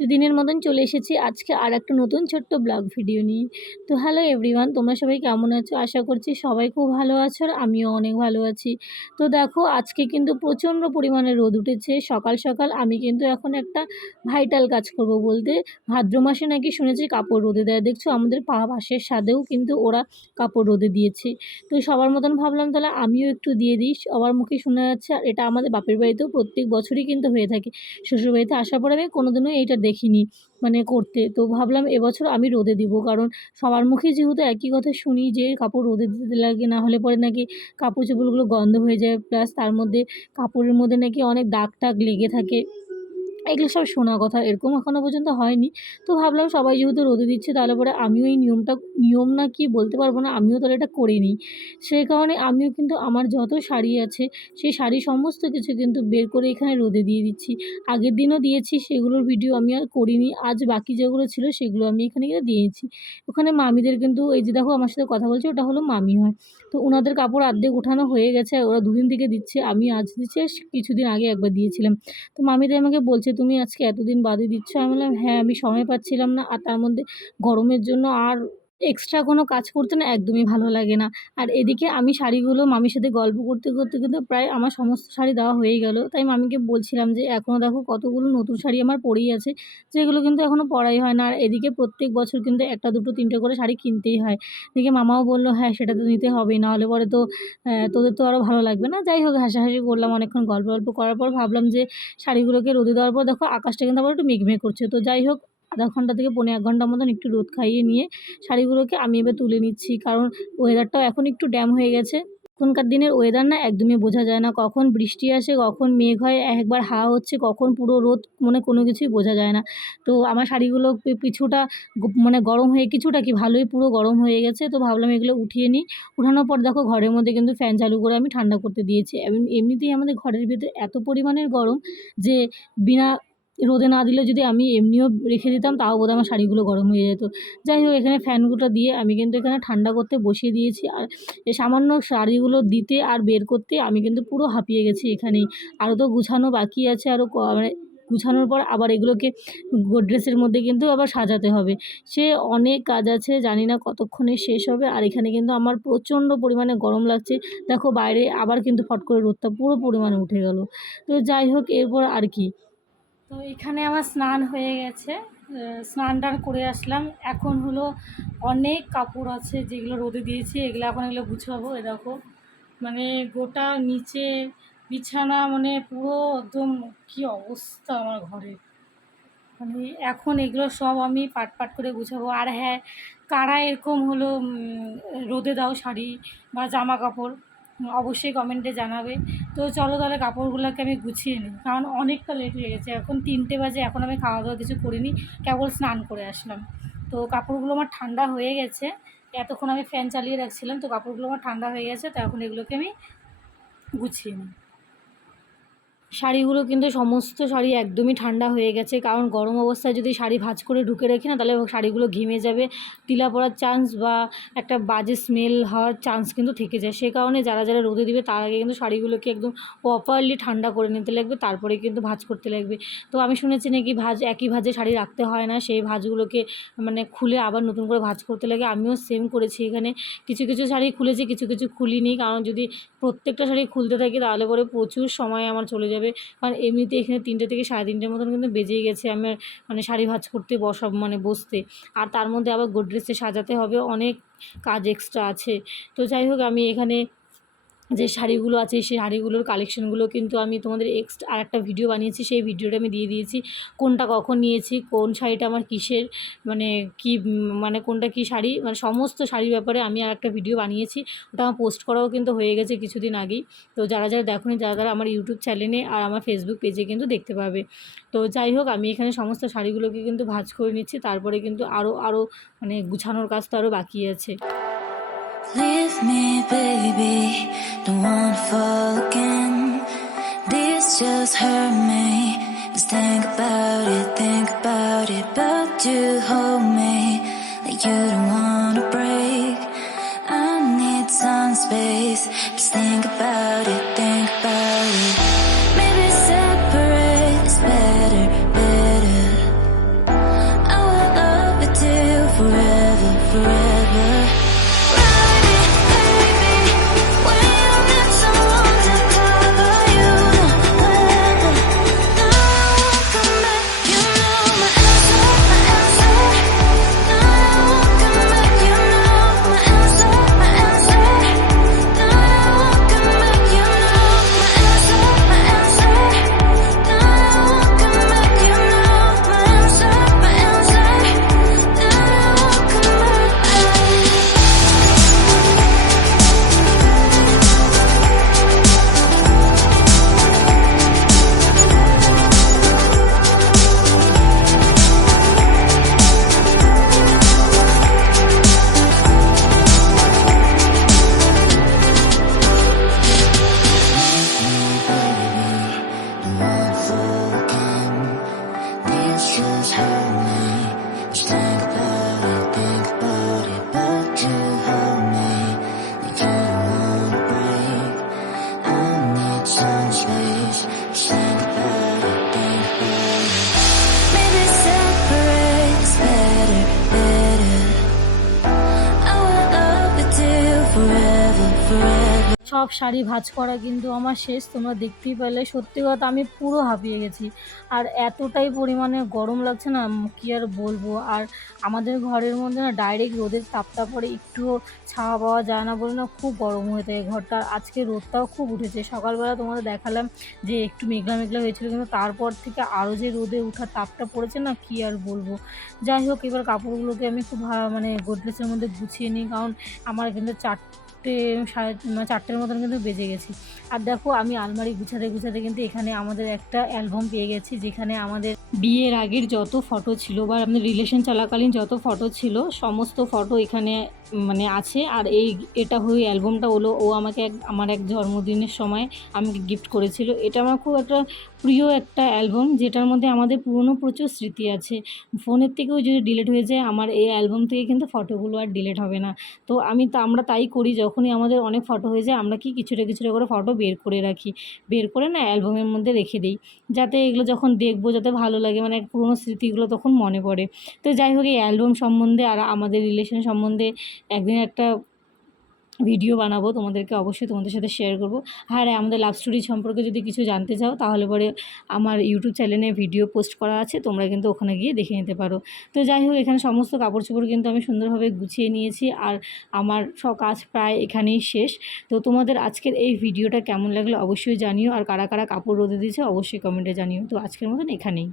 তো দিনের মতন চলে এসেছি আজকে আর একটা নতুন ছোট্ট ব্লগ ভিডিও নিয়ে। তো হ্যালো এভরিওয়ান তোমরা সবাই কেমন আছো? আশা করছি সবাই খুব ভালো আছো আর আমিও অনেক ভালো আছি। তো দেখো, আজকে কিন্তু প্রচণ্ড পরিমাণে রোদ উঠেছে। সকাল সকাল আমি কিন্তু এখন একটা ভাইটাল কাজ করব বলতে। ভাদ্র মাসে নাকি শুনেছি কাপড় রোদে দেয়। দেখছ, আমাদের পা পাশের সাদেও কিন্তু ওরা কাপড় রোদে দিয়েছে। তো সবার মতন ভাবলাম তাহলে আমিও একটু দিয়ে দিই। সবার মুখে শোনা যাচ্ছে আর এটা আমাদের বাপের বাড়িতেও প্রত্যেক বছরই কিন্তু হয়ে থাকে। শ্বশুরবাড়িতে আসার পরে আমি কোনোদিনও এইটা দেখিনি মানে করতে। তো ভাবলাম এবছর আমি রোদে দিব, কারণ সবার মুখে যেহেতু একই কথা শুনি যে কাপড় রোদে দিতে লাগে, না হলে পরে নাকি কাপড় চোপড়গুলো গন্ধ হয়ে যায়, প্লাস তার মধ্যে কাপড়ের মধ্যে নাকি অনেক দাগ টাগ লেগে থাকে। এগুলো সব শোনা কথা, এরকম এখনও পর্যন্ত হয়নি। তো ভাবলাম সবাই যেহেতু রোদে দিচ্ছে, তাহলে পরে আমিও এই নিয়মটা, নিয়ম না কি বলতে পারব না, আমিও তাহলে এটা করে নিই। সেই কারণে আমিও কিন্তু আমার যত শাড়ি আছে, সেই শাড়ি সমস্ত কিছু কিন্তু বের করে এখানে রোদে দিয়ে দিচ্ছি। আগের দিনও দিয়েছি, সেগুলোর ভিডিও আমি আর করিনি, আজ বাকি যেগুলো ছিল সেগুলো আমি এখানে গিয়ে দিয়েছি ওখানে মামিদের কিন্তু, এই যে দেখো আমার সাথে কথা বলছে, ওটা হলো মামি হয়। তো ওনাদের কাপড় অর্ধেক ওঠানো হয়ে গেছে, ওরা দুদিন থেকে দিচ্ছে, আমি আজ দিচ্ছি কিছুদিন আগে একবার দিয়েছিলাম। তো মামিদের আমাকে বলছে তুমি আজকে এতদিন বাদে দিচ্ছ? আমি বললাম হ্যাঁ আমি সময় পাচ্ছিলাম না। আর তার মধ্যে গরমের জন্য আর এক্সট্রা কোনো কাজ করতে না একদমই ভালো লাগে না। আর এদিকে আমি শাড়িগুলো মামির সাথে গল্প করতে করতে কিন্তু প্রায় আমার সমস্ত শাড়ি দেওয়া হয়ে গেল। তাই মামিকে বলছিলাম যে এখনও দেখো কতগুলো নতুন শাড়ি আমার পরেই আছে, যেগুলো কিন্তু এখনও পরাই হয় না। আর এদিকে প্রত্যেক বছর কিন্তু একটা, দুটো, তিনটে করে শাড়ি কিনতেই হয়। এদিকে মামাও বলল হ্যাঁ সেটা তো নিতে হবেই নাহলে পরে তো তোদের তো আরও ভালো লাগবে না। যাই হোক, হাসাহাসি করলাম অনেকক্ষণ গল্প গল্প করার পর ভাবলাম যে, শাড়িগুলোকে রোদে দেওয়ার পর দেখো আকাশটা কিন্তু আবার একটু মেঘমেঘ করছে। তো যাই হোক আধা ঘণ্টা থেকে পনেরো এক ঘণ্টার মতন একটু রোদ খাইয়ে নিয়ে শাড়িগুলোকে আমি এবার তুলে নিচ্ছি। কারণ ওয়েদারটাও এখন একটু ড্যাম হয়ে গেছে। এখনকার দিনের ওয়েদার না একদমই বোঝা যায় না। কখন বৃষ্টি আসে, কখন মেঘ হয়, একবার হাওয়া হচ্ছে, কখন পুরো রোদ মানে কোনো কিছুই বোঝা যায় না। তো আমার শাড়িগুলো পিছুটা মানে গরম হয়ে, কিছুটা কি ভালোই পুরো গরম হয়ে গেছে। তো ভাবলাম এগুলো উঠিয়ে নিই। উঠানোর পর দেখো ঘরের মধ্যে কিন্তু ফ্যান চালু করে আমি ঠান্ডা করতে দিয়েছি। এমনিতেই আমাদের ঘরের ভিতরে এত পরিমাণের গরম যে বিনা রোদে না দিলে যদি আমি এমনিও রেখে দিতাম, তাও বোধহয় আমার শাড়িগুলো গরম হয়ে যেত। যাই হোক, এখানে ফ্যানগুলো দিয়ে আমি কিন্তু এখানে ঠান্ডা করতে বসিয়ে দিয়েছি। আর সামান্য শাড়িগুলো দিতে আর বের করতে আমি কিন্তু পুরো হাঁপিয়ে গেছি এখানেই। আরও তো গুছানো বাকি আছে আরও মানে গুছানোর পর আবার এগুলোকে গোড্রেসের মধ্যে কিন্তু আবার সাজাতে হবে। সে অনেক কাজ আছে, জানি না কতক্ষণে শেষ হবে। আর এখানে কিন্তু আমার প্রচণ্ড পরিমাণে গরম লাগছে। দেখো বাইরে আবার কিন্তু ফট করে রোদটা পুরো পরিমাণে উঠে গেল। তো যাই হোক, এরপর আর কি। তো এখানে আমার স্নান হয়ে গেছে। স্নান টান করে আসলাম। এখন হলো অনেক কাপড় আছে যেগুলো রোদে দিয়েছি, এগুলো এখন এগুলো গুছাবো, এ দেখো। মানে গোটা নিচে বিছানা মানে পুরো একদম কী অবস্থা আমার ঘরে। মানে এখন এগুলো সব আমি পাট পাট করে গুছাবো। আর হ্যাঁ কারা এরকম হলো রোদে দাও শাড়ি বা জামা কাপড় অবশ্যই কমেন্টে জানাবে। তো চলো তাহলে কাপড়গুলোকে আমি গুছিয়ে নিই, কারণ অনেকটা লেট হয়ে গেছে। এখন তিনটে বাজে, এখন আমি খাওয়া দাওয়া কিছু করিনি, কেবল স্নান করে আসলাম। তো কাপড়গুলো আমার ঠান্ডা হয়ে গেছে, এতক্ষণ আমি ফ্যান চালিয়ে রাখছিলাম, তো কাপড়গুলো আমার ঠান্ডা হয়ে গেছে, তো এখন এগুলোকে আমি গুছিয়ে নিই। শাড়িগুলো কিন্তু সমস্ত শাড়ি একদমই ঠান্ডা হয়ে গেছে। কারণ গরম অবস্থায় যদি শাড়ি ভাজ করে ঢুকে রাখি না, তাহলে শাড়িগুলো ঘেমে যাবে। তিলা পড়ার চান্স বা একটা বাজে স্মেল হওয়ার চান্স কিন্তু থেকে যায়। সে কারণে যারা যারা রোদে দিবে, তার আগে কিন্তু শাড়িগুলোকে একদম প্রপারলি ঠান্ডা করে নিতে লাগবে, তারপরে কিন্তু ভাজ করতে লাগবে। তো আমি শুনেছি নাকি ভাজ, একই ভাজে শাড়ি রাখতে হয় না, সেই ভাজগুলোকে মানে খুলে আবার নতুন করে ভাজ করতে লাগে। আমিও সেম করেছি এখানে। কিছু কিছু শাড়ি খুলেছি, কিছু কিছু খুলিনি। কারণ যদি প্রত্যেকটা শাড়ি খুলতে থাকি, তাহলে পরে প্রচুর সময় আমার চলে যাবে। কারণ এমনিতে এখানে তিনটে থেকে সাড়ে তিনটের মতন কিন্তু বেজেই গেছে আমার মানে শাড়ি ভাজ করতে বসা মানে বসতে। আর তার মধ্যে আবার গোড্রেসে সাজাতে হবে, অনেক কাজ এক্সট্রা আছে। তো যাই হোক, আমি এখানে যে শাড়িগুলো আছে, সেই শাড়িগুলোর কালেকশনগুলো কিন্তু আমি তোমাদের এক্সট আর একটা ভিডিও বানিয়েছি, সেই ভিডিওটা আমি দিয়ে দিয়েছি। কোনটা কখন নিয়েছি, কোন শাড়িটা আমার কিসের মানে কি মানে কোনটা কি শাড়ি মানে সমস্ত শাড়ির ব্যাপারে আমি আর একটা ভিডিও বানিয়েছি। ওটা আমার পোস্ট করাও কিন্তু হয়ে গেছে কিছুদিন আগেই। তো যারা যারা দেখুন, যারা যারা আমার ইউটিউব চ্যানেলে আর আমার ফেসবুক পেজে কিন্তু দেখতে পাবে। তো যাই হোক, আমি এখানে সমস্ত শাড়িগুলোকে কিন্তু ভাজ করে নিচ্ছি। তারপরে কিন্তু আরও আরও মানে গুছানোর কাজ তো আরও বাকি আছে। Leave me, baby, don't wanna fall again. This just hurt me. Just think about it, think about it. But you hold me like you don't wanna choose her. সব শাড়ি ভাঁজ করা কিন্তু আমার শেষ, তোমরা দেখতেই পেলে। সত্যি কথা, আমি পুরো হাঁপিয়ে গেছি। আর এতটাই পরিমাণে গরম লাগছে না, কী আর বলব? আর আমাদের ঘরের মধ্যে না ডাইরেক্ট রোদের তাপটা পরে একটুও ছাওয়া পাওয়া যায় না বলে না খুব গরম হয়ে থাকে ঘরটা। আজকে রোদটাও খুব উঠেছে। সকালবেলা তোমাদের দেখালাম যে একটু মেঘলা মেঘলা হয়েছিল কিন্তু তারপর থেকে আরও যে রোদে উঠার তাপটা পড়েছে না, কি আর বলব? যাই হোক, এবার কাপড়গুলোকে আমি খুব মানে গোদরেজের মধ্যে গুছিয়ে নিই। কারণ আমার কিন্তু চারটে সাড়ে মানে চারটের মতন কিন্তু বেজে গেছি। আর দেখো, আমি আলমারি গুছাতে গুছাতে কিন্তু এখানে আমাদের একটা অ্যালবাম পেয়ে গেছি, যেখানে আমাদের বিয়ের আগের যত ফটো ছিল বা আমাদের রিলেশন চলাকালীন যত ফটো ছিল, সমস্ত ফটো এখানে মানে আছে। আর এই, এটা হয়ে অ্যালবামটা হলো, ও আমাকে এক, আমার এক জন্মদিনের সময় আমাকে গিফট করেছিল। এটা আমার খুব একটা প্রিয় একটা অ্যালবাম যেটার মধ্যে আমাদের পুরনো প্রচুর স্মৃতি আছে। ফোনের থেকেও যদি ডিলিট হয়ে যায়, আমার এই অ্যালবাম থেকে কিন্তু ফটোগুলো আর ডিলিট হবে না। তো আমি তা, আমরা তাই করি, যখনই আমাদের অনেক ফটো হয়ে যায়, আমরা কি কিছুটা কিছুটা করে ফটো বের করে রাখি। বের করে না অ্যালবামের মধ্যে রেখে দিই। যাতে এগুলো যখন দেখব, যাতে ভালো লাগে মানে পুরোনো স্মৃতিগুলো তখন মনে পড়ে। তো যাই হোক এই অ্যালবাম সম্বন্ধে আর আমাদের রিলেশন সম্বন্ধে একদিন একটা ভিডিও বানাবো তোমাদেরকে অবশ্যই তোমাদের সাথে শেয়ার করব। আর হ্যাঁ, আমাদের লাভ স্টোরি সম্পর্কে যদি কিছু জানতে চাও তাহলে পরে আমার ইউটিউব চ্যানেলে ভিডিও পোস্ট করা আছে তোমরা কিন্তু ওখানে গিয়ে দেখে নিতে পারো। তো যাই হোক এখানে সমস্ত কাপড় চোপড় কিন্তু আমি সুন্দরভাবে গুছিয়ে নিয়েছি আর আমার সব কাজ প্রায় এখানেই শেষ। তো তোমাদের আজকের এই ভিডিওটা কেমন লাগল অবশ্যই জানিও আর কারা কারা কাপড় রোদে দিয়েছে অবশ্যই কমেন্টে জানিও। তো আজকের মতন এখানেই।